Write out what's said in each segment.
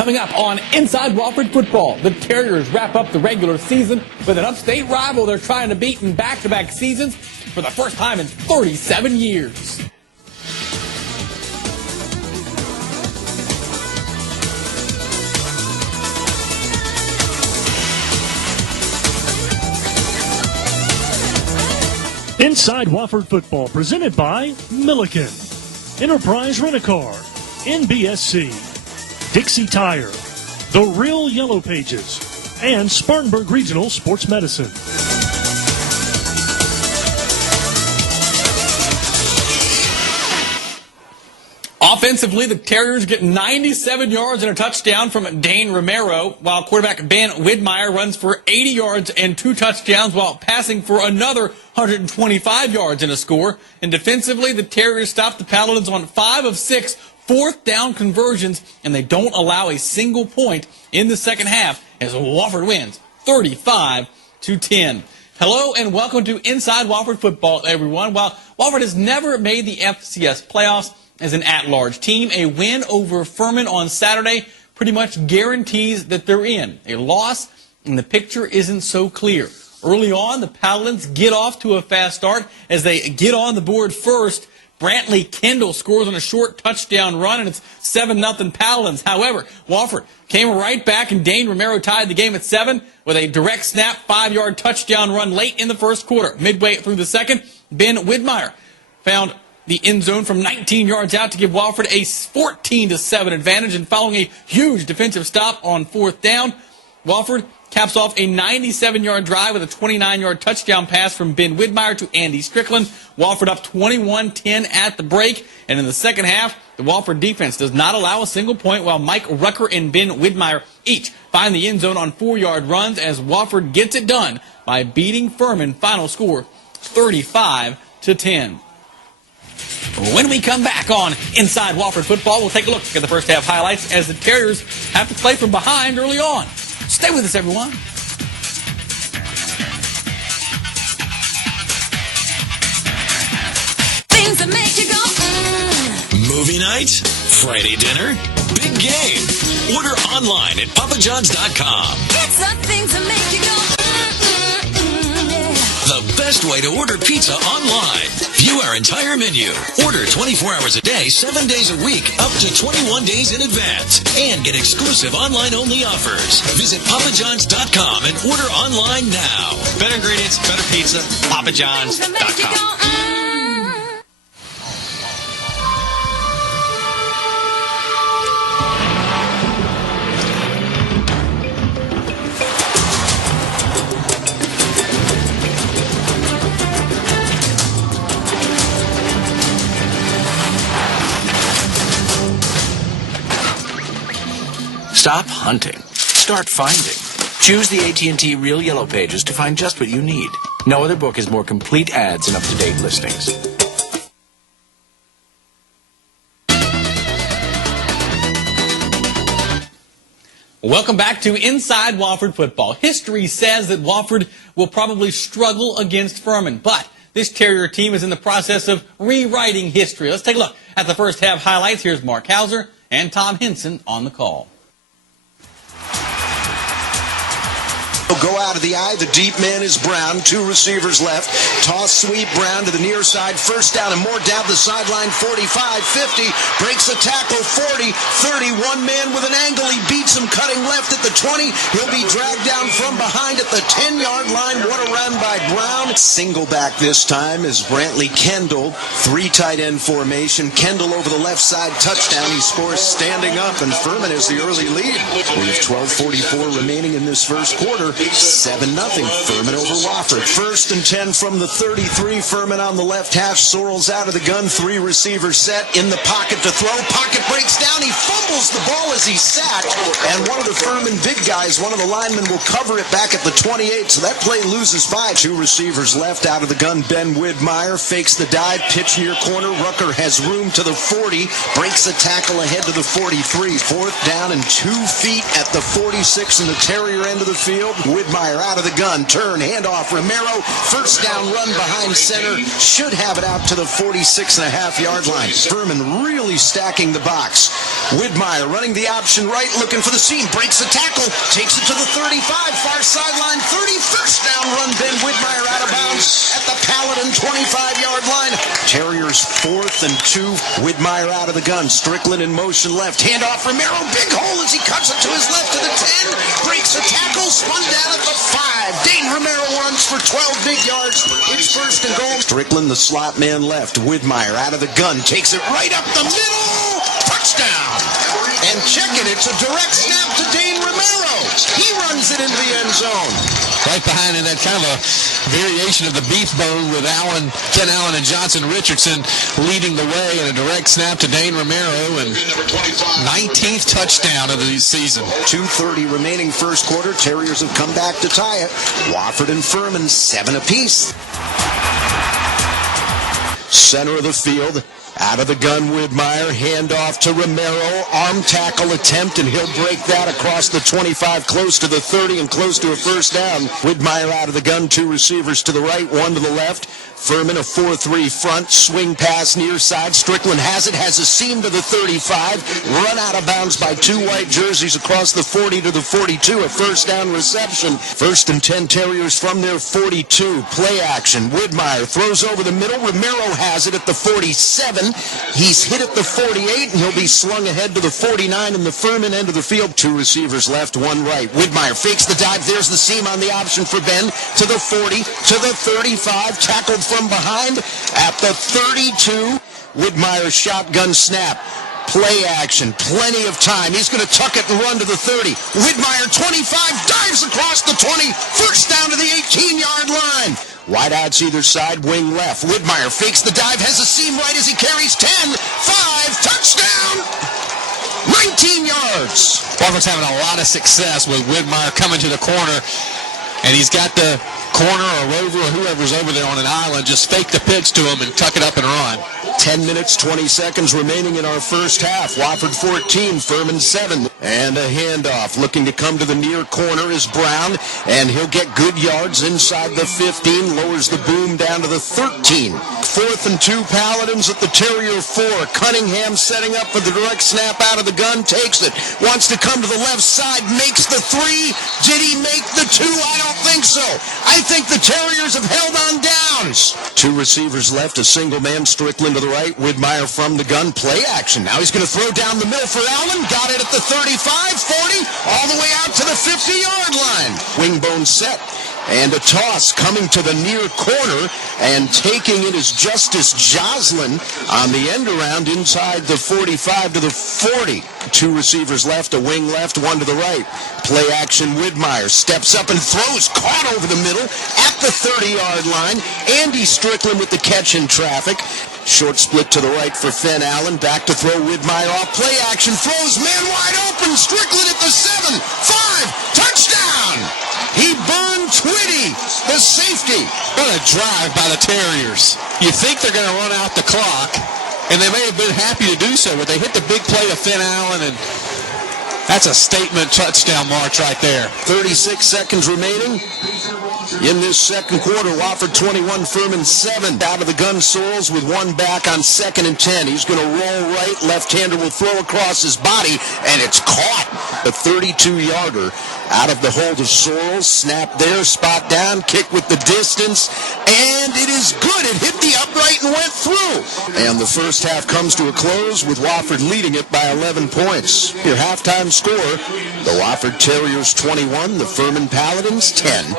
Coming up on Inside Wofford Football, the Terriers wrap up the regular season with an upstate rival they're trying to beat in back-to-back seasons for the first time in 37 years. Inside Wofford Football, presented by Milliken, Enterprise Rent-A-Car, NBSC, Dixie Tire, The Real Yellow Pages, and Spartanburg Regional Sports Medicine. Offensively, the Terriers get 97 yards and a touchdown from Dane Romero, while quarterback Ben Widmeyer runs for 80 yards and 2 touchdowns while passing for another 125 yards and a score. And defensively, the Terriers stop the Paladins on 5 of 6 fourth down conversions, and they don't allow a single point in the second half as Wofford wins 35-10. Hello and welcome to Inside Wofford Football, everyone. While Wofford has never made the FCS playoffs as an at-large team, a win over Furman on Saturday pretty much guarantees that they're in. A loss, and the picture isn't so clear. Early on, the Paladins get off to a fast start as they get on the board first. Brantley Kendall scores on a short touchdown run, and it's 7-0 Paladins. However, Wofford came right back, and Dane Romero tied the game at 7 with a direct snap 5-yard touchdown run late in the first quarter. Midway through the second, Ben Widmeyer found the end zone from 19 yards out to give Wofford a 14-7 advantage, and following a huge defensive stop on fourth down, Wofford caps off a 97-yard drive with a 29-yard touchdown pass from Ben Widmeyer to Andy Strickland. Wofford up 21-10 at the break. And in the second half, the Wofford defense does not allow a single point, while Mike Rucker and Ben Widmeyer each find the end zone on 4-yard runs as Wofford gets it done by beating Furman. Final score 35-10. When we come back on Inside Wofford Football, we'll take a look at the first half highlights as the Terriers have to play from behind early on. Stay with us, everyone. Things that make you go, Movie night? Friday dinner? Big game. Order online at papajohns.com. It's the things that make you go, yeah. The best way to order pizza online. View our entire menu. Order 24 hours a day, 7 days a week, up to 21 days in advance. And get exclusive online-only offers. Visit papajohns.com and order online now. Better ingredients, better pizza, Things that make you papajohns.com. go, Stop hunting. Start finding. Choose the AT&T Real Yellow Pages to find just what you need. No other book has more complete ads and up-to-date listings. Welcome back to Inside Wofford Football. History says that Wofford will probably struggle against Furman, but this Terrier team is in the process of rewriting history. Let's take a look at the first half highlights. Here's Mark Hauser and Tom Henson on the call. Go out of the eye. The deep man is Brown. 2 receivers left. Toss sweep. Brown to the near side. First down and more down the sideline. 45, 50. Breaks a tackle. 40, 30. One man with an angle. He beats him cutting left at the 20. He'll be dragged down from behind at the 10-yard line. What a run by Brown. Single back this time is Brantley Kendall. 3 tight end formation. Kendall over the left side. Touchdown. He scores standing up, and Furman has the early lead. We have 12:44 remaining in this first quarter. 7-0 Furman over Wofford. 1st and 10 from the 33. Furman on the left half. Sorrells out of the gun. 3 receivers set in the pocket to throw. Pocket breaks down. He fumbles the ball as he's sacked. And one of the Furman big guys, one of the linemen, will cover it back at the 28. So that play loses 5. 2 receivers left out of the gun. Ben Widmeyer fakes the dive. Pitch near corner. Rucker has room to the 40. Breaks a tackle ahead to the 43. 4th down and 2 feet at the 46 in the Terrier end of the field. Widmeyer out of the gun. Turn, handoff, Romero. First down run behind center. Should have it out to the 46.5-yard line. Furman really stacking the box. Widmeyer running the option right, looking for the seam. Breaks the tackle. Takes it to the 35. Far sideline. 30. First down run. Ben Widmeyer out of bounds at the Paladin 25-yard line. Terriers 4th and 2. Widmeyer out of the gun. Strickland in motion left. Handoff Romero. Big hole as he cuts it to his left to the 10. Breaks the tackle. Spun down at the 5. Dane Romero runs for 12 big yards. It's first and goal. Strickland, the slot man left. Widmeyer out of the gun. Takes it right up the middle. Touchdown. And check it. It's a direct snap to Dane Romero. He runs it into the end zone. Right behind in that kind of a variation of the beef bone with Ken Allen and Johnson Richardson leading the way in a direct snap to Dane Romero, and 19th touchdown of the season. 2:30 remaining first quarter. Terriers have come back to tie it. Wofford and Furman 7 apiece. Center of the field. Out of the gun, Widmeyer, handoff to Romero, arm tackle attempt, and he'll break that across the 25, close to the 30, and close to a first down. Widmeyer out of the gun, 2 receivers to the right, 1 to the left. Furman a 4-3 front, swing pass near side. Strickland has it, has a seam to the 35, run out of bounds by 2 white jerseys across the 40 to the 42, a first down reception. 1st and 10 Terriers from their 42. Play action. Widmeyer throws over the middle. Romero has it at the 47. He's hit at the 48, and he'll be slung ahead to the 49 in the Furman end of the field. 2 receivers left, 1 right. Widmeyer fakes the dive. There's the seam on the option for Ben to the 40, to the 35, tackled from behind at the 32. Widmeyer shotgun snap. Play action. Plenty of time. He's going to tuck it and run to the 30. Widmeyer, 25, dives across the 20. First down to the 18-yard line. Wideouts either side, wing left. Widmeyer fakes the dive, has a seam right as he carries 10, 5, touchdown! 19 yards. Wofford's having a lot of success with Widmeyer coming to the corner, and he's got the corner or rover or whoever's over there on an island, just fake the pitch to him and tuck it up and run. 10 minutes, 20 seconds remaining in our first half. Wofford 14, Furman 7. And a handoff. Looking to come to the near corner is Brown, and he'll get good yards inside the 15. Lowers the boom down to the 13. 4th and 2 Paladins at the Terrier 4. Cunningham setting up for the direct snap out of the gun. Takes it. Wants to come to the left side. Makes the 3. Did he make the 2? I don't think so. I think the Terriers have held on downs. 2 receivers left. A single man. Strickland to the right. Widmeyer from the gun. Play action. Now he's going to throw down the middle for Allen. Got it at the 35, 40, all the way out to the 50-yard line. Wingbone set. And a toss coming to the near corner, and taking it is Justice Joslin on the end around inside the 45 to the 40. 2 receivers left, a wing left, 1 to the right. Play action, Widmeyer steps up and throws, caught over the middle at the 30-yard line. Andy Strickland with the catch in traffic. Short split to the right for Fenn Allen. Back to throw Widmeyer off. Play action, throws, man wide open. Strickland at the 7, 5, touchdown! He burned Twitty, the safety. What a drive by the Terriers. You think they're going to run out the clock, and they may have been happy to do so, but they hit the big play to Fenn Allen, and that's a statement touchdown march right there. 36 seconds remaining in this second quarter. Wofford 21, Furman 7. Out of the gun, Sorrells with 1 back on 2nd and 10. He's going to roll right. Left-hander will throw across his body, and it's caught. A 32-yarder out of the hold of Sorrells. Snap there, spot down, kick with the distance, and it is good. It hit the upright and went through. And the first half comes to a close with Wofford leading it by 11 points. Your halftime score, the Wofford Terriers 21, the Furman Paladins 10.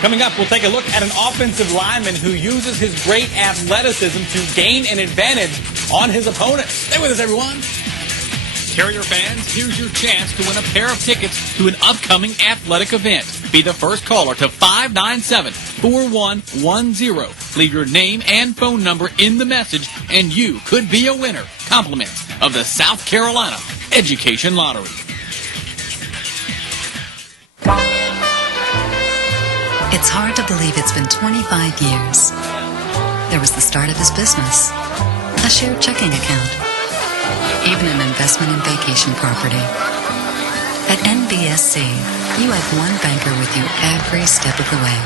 Coming up, we'll take a look at an offensive lineman who uses his great athleticism to gain an advantage on his opponents. Stay with us, everyone. Terrier fans, here's your chance to win a pair of tickets to an upcoming athletic event. Be the first caller to 597-4110. Leave your name and phone number in the message, and you could be a winner. Compliments of the South Carolina Education Lottery. It's hard to believe it's been 25 years. There was the start of his business, a shared checking account, even an investment in vacation property. At NBSC, you have one banker with you every step of the way.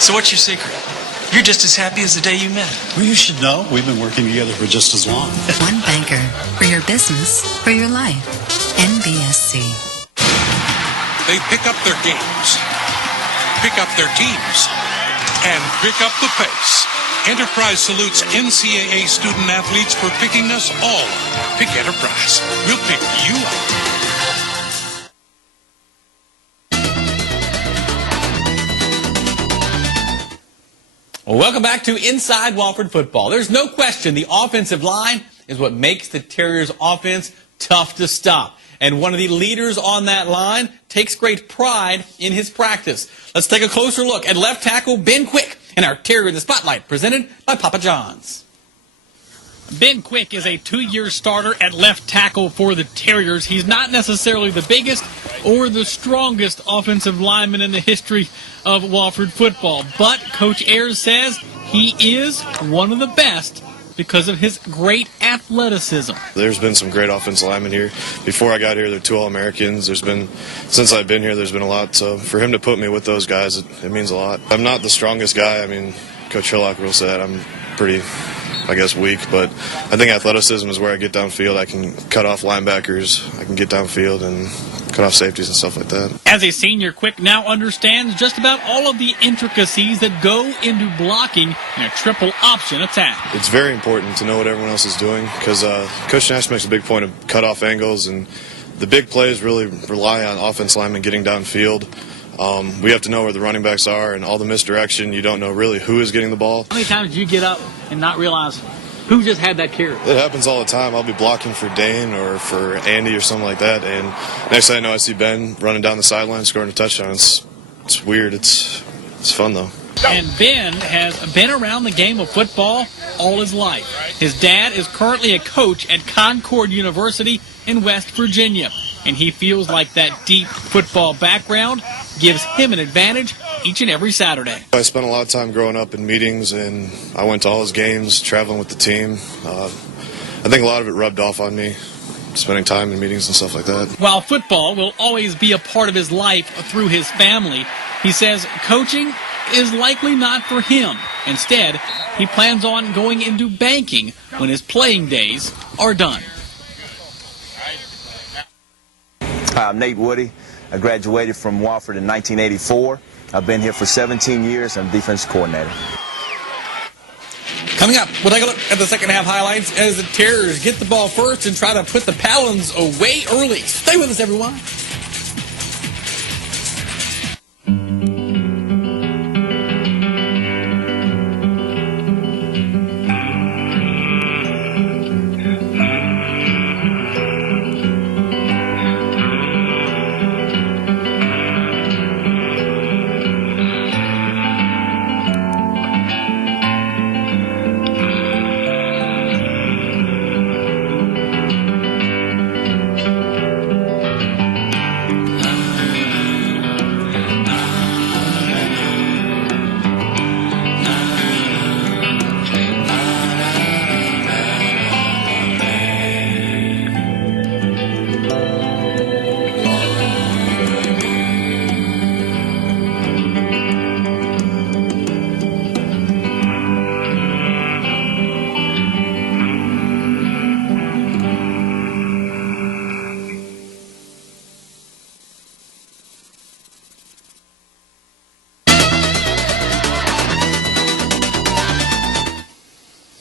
So what's your secret? You're just as happy as the day you met. Well, you should know. We've been working together for just as long. One banker for your business, for your life. NBSC. They pick up their games, pick up their teams, and pick up the pace. Enterprise salutes NCAA student athletes for picking us all up. Pick Enterprise. We'll pick you up. Well, welcome back to Inside Wofford Football. There's no question the offensive line is what makes the Terriers' offense tough to stop. And one of the leaders on that line takes great pride in his practice. Let's take a closer look at left tackle Ben Quick and our Terrier in the Spotlight, presented by Papa John's. Ben Quick is a 2-year starter at left tackle for the Terriers. He's not necessarily the biggest or the strongest offensive lineman in the history of Wofford football, but Coach Ayers says he is one of the best because of his great athleticism. There's been some great offensive linemen here. Before I got here, there were 2 All-Americans. Since I've been here, there's been a lot. So for him to put me with those guys, it means a lot. I'm not the strongest guy. I mean, Coach Hillock will say that I'm pretty, I guess, weak, but I think athleticism is where I get downfield. I can cut off linebackers, I can get downfield and cut off safeties and stuff like that. As a senior, Quick now understands just about all of the intricacies that go into blocking in a triple option attack. It's very important to know what everyone else is doing because Coach Nash makes a big point of cut-off angles, and the big plays really rely on offense linemen getting downfield. We have to know where the running backs are, and all the misdirection, you don't know really who is getting the ball. How many times did you get up and not realize who just had that carry? It happens all the time. I'll be blocking for Dane or for Andy or something like that, and next thing I know, I see Ben running down the sideline scoring a touchdown. It's weird. It's fun, though. And Ben has been around the game of football all his life. His dad is currently a coach at Concord University in West Virginia, and he feels like that deep football background gives him an advantage each and every Saturday. I spent a lot of time growing up in meetings, and I went to all his games, traveling with the team. I think a lot of it rubbed off on me, spending time in meetings and stuff like that. While football will always be a part of his life through his family, he says coaching is likely not for him. Instead, he plans on going into banking when his playing days are done. Hi, I'm Nate Woody. I graduated from Wofford in 1984. I've been here for 17 years. I'm defense coordinator. Coming up, we'll take a look at the second half highlights as the Terriers get the ball first and try to put the Paladins away early. Stay with us, everyone.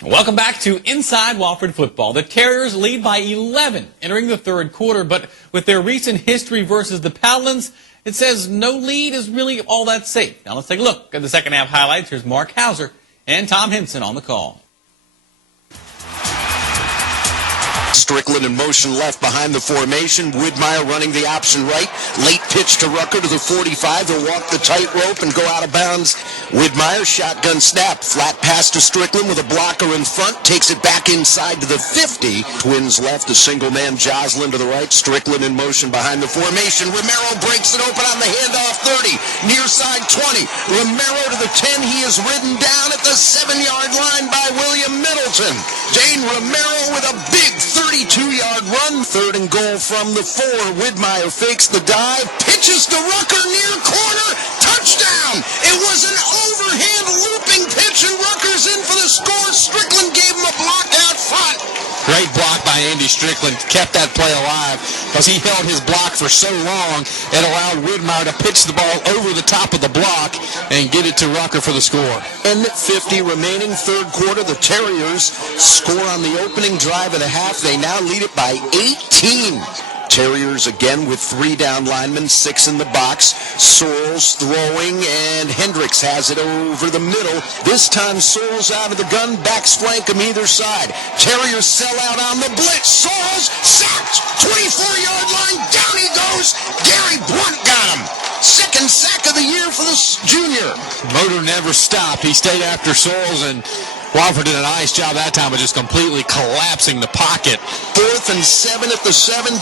Welcome back to Inside Wofford Football. The Terriers lead by 11 entering the third quarter, but with their recent history versus the Paladins, it says no lead is really all that safe. Now let's take a look at the second half highlights. Here's Mark Hauser and Tom Henson on the call. Strickland in motion left behind the formation. Widmeyer running the option right. Late pitch to Rucker to the 45. He'll walk the tightrope and go out of bounds. Widmeyer, shotgun snap. Flat pass to Strickland with a blocker in front. Takes it back inside to the 50. Twins left. A single man Joslin to the right. Strickland in motion behind the formation. Romero breaks it open on the handoff 30. Near side 20. Romero to the 10. He is ridden down at the 7-yard line by William Middleton. Dane Romero with a big 32-yard run. 3rd and goal from the 4. Widmeyer fakes the dive, pitches to Rucker near corner. Touchdown! It was an overhand looping pitch, and Rucker's in for the score. Strickland gave him a block out front. Great block by Andy Strickland. Kept that play alive because he held his block for so long. It allowed Widmeyer to pitch the ball over the top of the block and get it to Rucker for the score. 10:50 remaining, 3rd quarter. The Terriers score on the opening drive of the half. They now lead it by 18. Terriers again with 3 down linemen, 6 in the box. Sorrells throwing, and Hendricks has it over the middle. This time Sorrells out of the gun, backs flank him either side. Terriers sell out on the blitz. Sorrells sacked, 24-yard line, down he goes. Gary Blunt got him. 2nd sack of the year for the junior. Motor never stopped. He stayed after Sorrells, and Wofford did a nice job that time of just completely collapsing the pocket. 4th and 7 at the 17.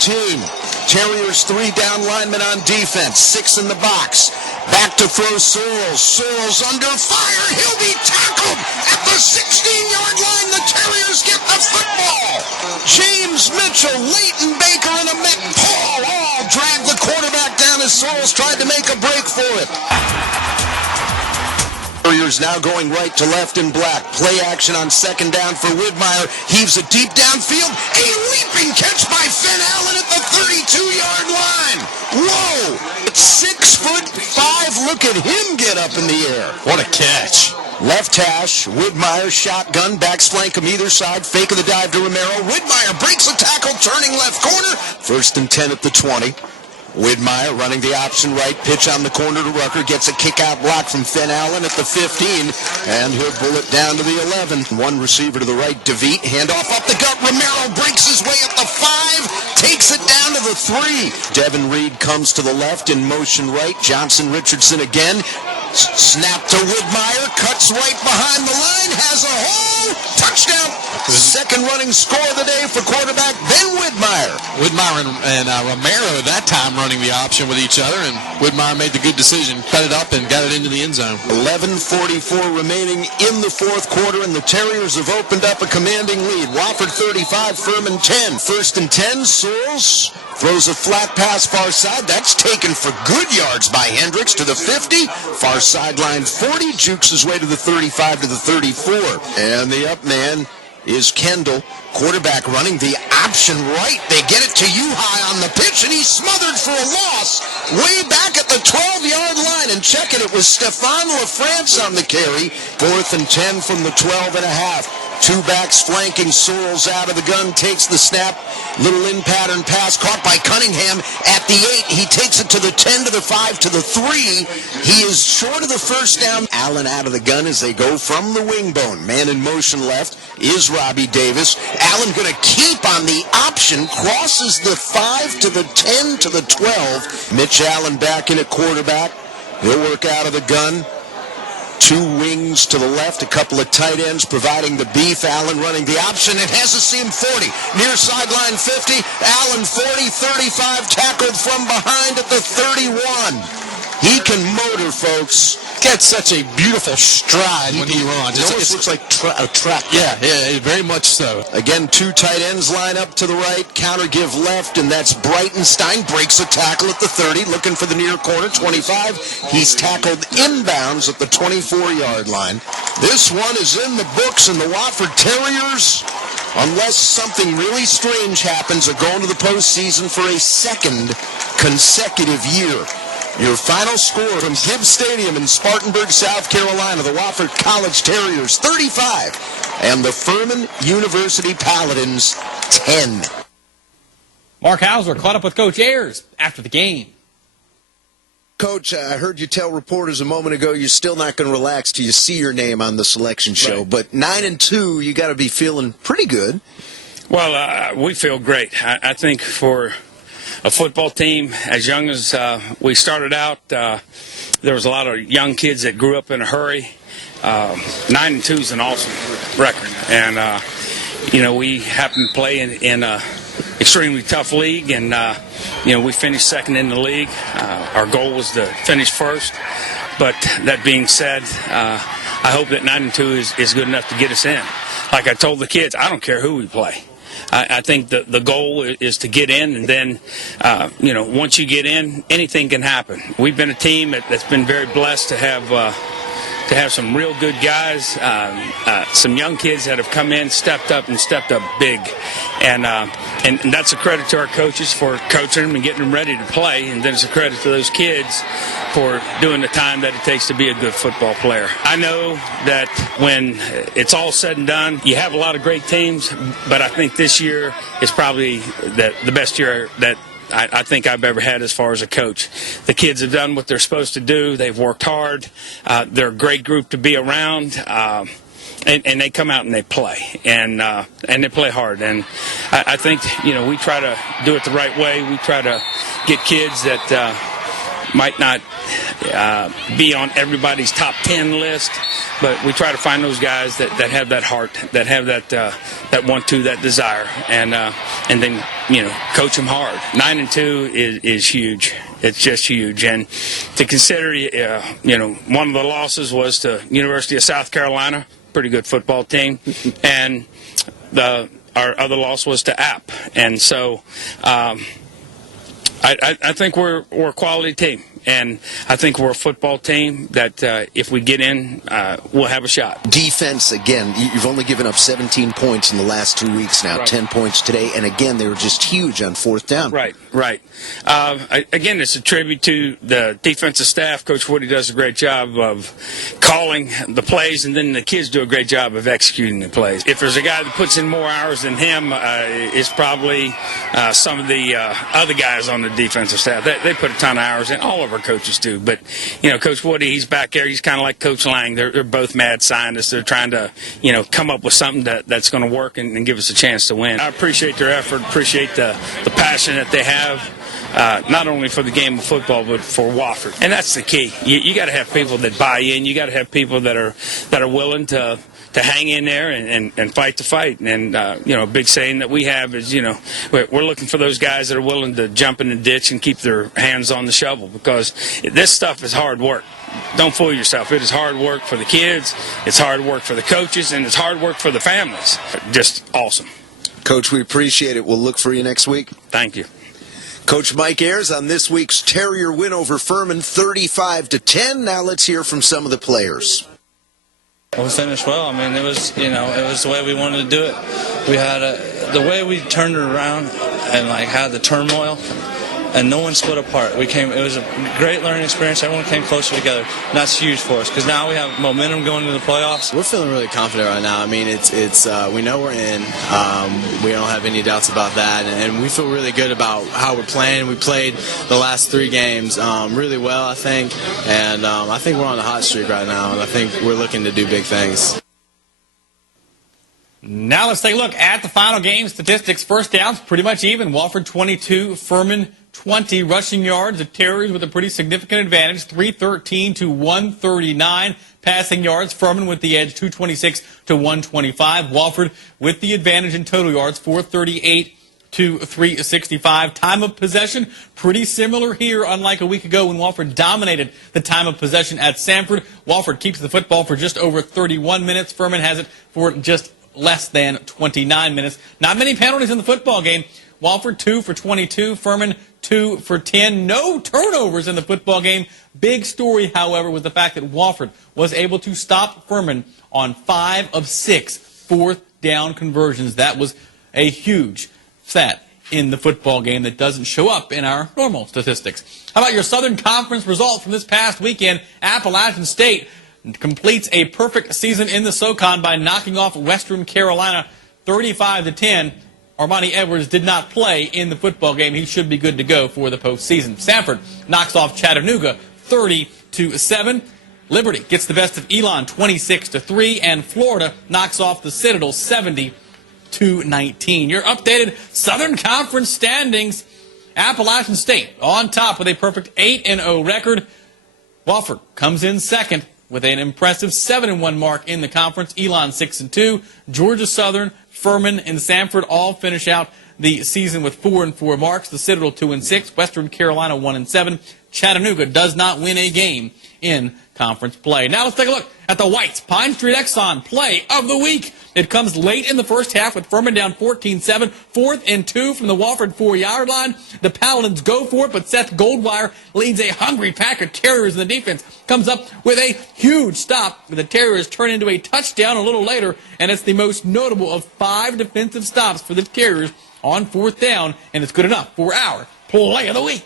Terriers 3 down linemen on defense, 6 in the box. Back to throw Sorrells. Sorrells under fire. He'll be tackled at the 16-yard line. The Terriers get the football. James Mitchell, Leighton Baker, and Ahmet Paul all drag the quarterback down as Sorrells tried to make a break for it. Terriers now going right to left in black. Play action on 2nd down for Widmeyer. Heaves it deep downfield. A leaping catch by Finn Allen at the 32-yard line. Whoa! It's 6'5". Look at him get up in the air. What a catch. Left hash, Widmeyer shotgun, backs flank him either side, fake of the dive to Romero. Widmeyer breaks a tackle, turning left corner. 1st and 10 at the 20. Widmeyer running the option right, pitch on the corner to Rucker, gets a kick-out block from Finn Allen at the 15, and he'll pull it down to the 11. 1 receiver to the right, DeVete, handoff up the gut, Romero breaks his way at the 5, takes it down to the 3. Devin Reed comes to the left, in motion right, Johnson Richardson again, snap to Widmeyer, cuts right behind the line, has a hole, touchdown. 2nd running score of the day for quarterback Ben Widmeyer. Widmeyer and Romero that time running the option with each other, and Widmeyer made the good decision, cut it up and got it into the end zone. 11:44 remaining in the 4th quarter, and the Terriers have opened up a commanding lead. Wofford 35, Furman 10. 1st and 10, Sorrells throws a flat pass far side. That's taken for good yards by Hendricks to the 50. Far sideline 40, jukes his way to the 35 to the 34. And the up man is Kendall. Quarterback running the option right. They get it to Uhai on the pitch, and he's smothered for a loss way back at the 12-yard line. And check it, it was Stefan LaFrance on the carry. 4th and 10 from the 12.5. 2 backs flanking. Sorrells out of the gun, takes the snap. Little in-pattern pass caught by Cunningham at the 8. He takes it to the 10, to the 5, to the 3. He is short of the 1st down. Allen out of the gun as they go from the wing bone. Man in motion left is Robbie Davis. Allen going to keep on the option, crosses the 5 to the 10 to the 12. Mitch Allen back in at quarterback. He'll work out of the gun. 2 wings to the left, a couple of tight ends providing the beef. Allen running the option. It has a seam 40. Near sideline 50. Allen 40, 35, tackled from behind at the 31. He can motor, folks. Gets such a beautiful stride when he runs. It almost looks like a track. Yeah, very much so. Again, 2 tight ends line up to the right, counter give left, and that's Breitenstein. Breaks a tackle at the 30, looking for the near corner, 25. He's tackled inbounds at the 24-yard line. This one is in the books, and the Wofford Terriers, unless something really strange happens, are going to the postseason for a 2nd consecutive year. Your final score from Gibbs Stadium in Spartanburg, South Carolina, the Wofford College Terriers 35 and the Furman University Paladins 10. Mark Hauser caught up with Coach Ayers after the game. Coach, I heard you tell reporters a moment ago you're still not going to relax till you see your name on the selection show. Right. But 9-2, you got to be feeling pretty good. Well, we feel great. I think for a football team as young as we started out, there was a lot of young kids that grew up in a hurry. 9-2 is an awesome record, and we happen to play in a extremely tough league, and we finished 2nd in the league. Our goal was to finish 1st, but that being said, I hope that 9-2 is good enough to get us in. like I told the kids, I don't care who we play. I think the goal is to get in, and then, once you get in, anything can happen. We've been a team that's been very blessed to have some real good guys, some young kids that have come in, stepped up big, and that's a credit to our coaches for coaching them and getting them ready to play, and then it's a credit to those kids for doing the time that it takes to be a good football player. I know that when it's all said and done, you have a lot of great teams, but I think this year is probably the best year that I think I've ever had as far as a coach. The kids have done what they're supposed to do. They've worked hard. They're a great group to be around. And they come out and they play, and they play hard. And I think, we try to do it the right way. We try to get kids that might not be on everybody's top 10 list, but we try to find those guys that have that heart, that have that want to, that desire, and then coach them hard. 9-2 is huge. It's just huge, and to consider, one of the losses was to University of South Carolina, pretty good football team, and our other loss was to App, and so I think we're a quality team. And I think we're a football team that if we get in, we'll have a shot. Defense, again, you've only given up 17 points in the last 2 weeks now, right. 10 points today, and again, they were just huge on fourth down. Right. Again, it's a tribute to the defensive staff. Coach Woody does a great job of calling the plays, and then the kids do a great job of executing the plays. If there's a guy that puts in more hours than him, it's probably some of the other guys on the defensive staff. They put a ton of hours in. All of our coaches do, but Coach Woody, he's back there. He's kind of like Coach Lang. They're both mad scientists. They're trying to come up with something that's going to work and give us a chance to win. I appreciate their effort. Appreciate the passion that they have. Not only for the game of football, but for Wofford, and that's the key. You got to have people that buy in. You got to have people that are willing to hang in there and fight the fight. And a big saying that we have is we're looking for those guys that are willing to jump in the ditch and keep their hands on the shovel, because this stuff is hard work. Don't fool yourself. It is hard work for the kids. It's hard work for the coaches, and it's hard work for the families. Just awesome. Coach, we appreciate it. We'll look for you next week. Thank you. Coach Mike Ayers on this week's Terrier win over Furman, 35-10. Now let's hear from some of the players. Well, we finished well. I mean, it was the way we wanted to do it. We had the way we turned it around and had the turmoil, and no one split apart. It was a great learning experience. Everyone came closer together, and that's huge for us because now we have momentum going into the playoffs. We're feeling really confident right now. I mean, it's we know we're in. We don't have any doubts about that, and we feel really good about how we're playing. We played the last 3 games really well, I think, and I think we're on a hot streak right now, and I think we're looking to do big things. Now let's take a look at the final game statistics. First downs, pretty much even. Wofford 22, Furman 20. Rushing yards, the Terriers with a pretty significant advantage, 313 to 139. Passing yards, Furman with the edge, 226 to 125. Wofford with the advantage in total yards, 438 to 365. Time of possession, pretty similar here, unlike a week ago when Wofford dominated the time of possession at Sanford. Wofford keeps the football for just over 31 minutes. Furman has it for just less than 29 minutes. Not many penalties in the football game. Wofford 2 for 22, Furman 2 for 10. No turnovers in the football game. Big story, however, was the fact that Wofford was able to stop Furman on 5 of 6 fourth down conversions. That was a huge stat in the football game that doesn't show up in our normal statistics. How about your Southern Conference results from this past weekend? Appalachian State completes a perfect season in the SoCon by knocking off Western Carolina 35-10. Armani Edwards did not play in the football game. He should be good to go for the postseason. Sanford knocks off Chattanooga 30-7. Liberty gets the best of Elon 26-3, and Florida knocks off the Citadel 70-19. Your updated Southern Conference standings: Appalachian State on top with a perfect 8-0 record. Wofford comes in second with an impressive 7-1 mark in the conference. Elon 6-2. Georgia Southern, Furman, and Sanford all finish out the season with 4-4 marks. The Citadel 2-6. Western Carolina 1-7. Chattanooga does not win a game in conference play. Now let's take a look at the Whites Pine Street Exxon play of the week. It comes late in the first half with Furman down 14-7, 4th and 2 from the Wofford 4-yard line. The Paladins go for it, but Seth Goldwire leads a hungry pack of Terriers, and the defense comes up with a huge stop. The Terriers turn into a touchdown a little later, and it's the most notable of 5 defensive stops for the Terriers on 4th down, and it's good enough for our play of the week.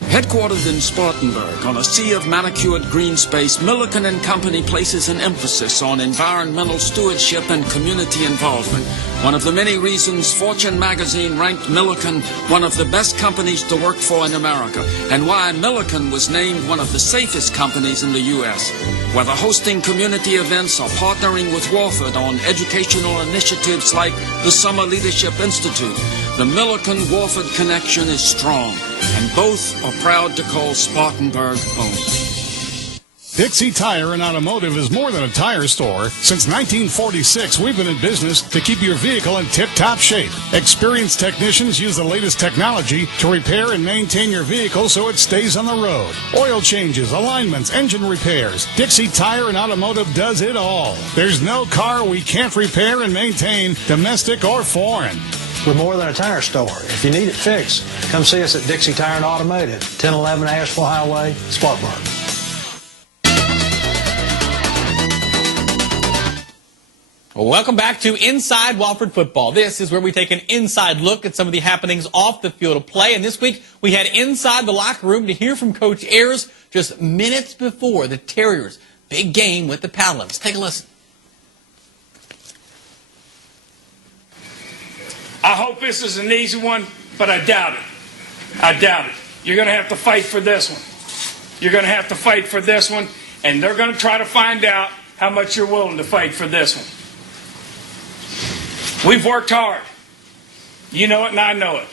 Headquartered in Spartanburg on a sea of manicured green space, Milliken & Company places an emphasis on environmental stewardship and community involvement. One of the many reasons Fortune magazine ranked Milliken one of the best companies to work for in America, and why Milliken was named one of the safest companies in the U.S. Whether hosting community events or partnering with Wofford on educational initiatives like the Summer Leadership Institute, the Milliken-Wofford connection is strong, and both are proud to call Spartanburg home. Dixie Tire and Automotive is more than a tire store. Since 1946, we've been in business to keep your vehicle in tip-top shape. Experienced technicians use the latest technology to repair and maintain your vehicle so it stays on the road. Oil changes, alignments, engine repairs. Dixie Tire and Automotive does it all. There's no car we can't repair and maintain, domestic or foreign. We're more than a tire store. If you need it fixed, come see us at Dixie Tire and Automotive, 1011 Asheville Highway, Spartanburg. Welcome back to Inside Wofford Football. This is where we take an inside look at some of the happenings off the field of play. And this week, we had inside the locker room to hear from Coach Ayers just minutes before the Terriers' big game with the Paladins. Take a listen. I hope this is an easy one, but I doubt it. I doubt it. You're going to have to fight for this one. You're going to have to fight for this one, and they're going to try to find out how much you're willing to fight for this one. We've worked hard. You know it and I know it.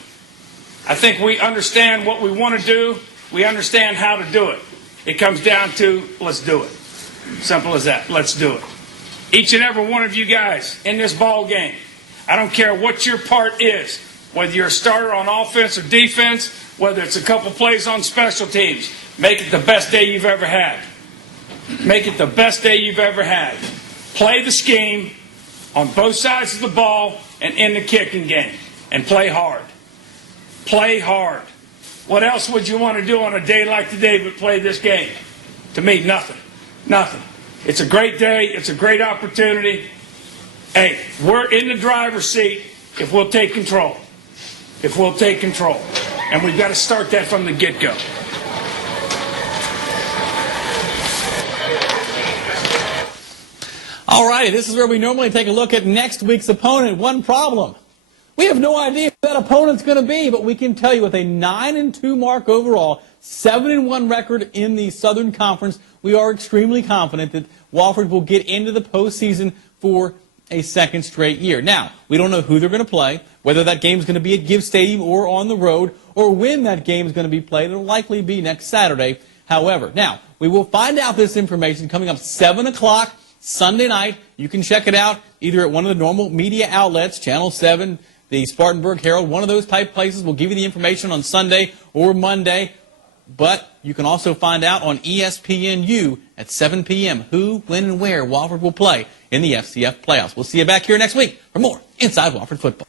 I think we understand what we want to do. We understand how to do it. It comes down to, let's do it. Simple as that. Let's do it. Each and every one of you guys in this ball game, I don't care what your part is, whether you're a starter on offense or defense, whether it's a couple plays on special teams, make it the best day you've ever had. Make it the best day you've ever had. Play the scheme on both sides of the ball and in the kicking game. And play hard. Play hard. What else would you want to do on a day like today but play this game? To me, nothing. Nothing. It's a great day. It's a great opportunity. Hey, we're in the driver's seat if we'll take control. If we'll take control. And we've got to start that from the get-go. All righty, this is where we normally take a look at next week's opponent. One problem. We have no idea who that opponent's going to be, but we can tell you with a 9-2 mark overall, 7-1 record in the Southern Conference, we are extremely confident that Wofford will get into the postseason for a second straight year. Now, we don't know who they're going to play, whether that game is going to be at Gibbs Stadium or on the road, or when that game is going to be played. It'll likely be next Saturday. However, now, we will find out this information coming up 7 o'clock Sunday night. You can check it out either at one of the normal media outlets, Channel 7, the Spartanburg Herald, one of those type places will give you the information on Sunday or Monday. But you can also find out on ESPNU at 7 p.m. who, when, and where Wofford will play in the FCF playoffs. We'll see you back here next week for more Inside Wofford Football.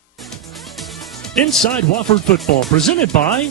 Inside Wofford Football, presented by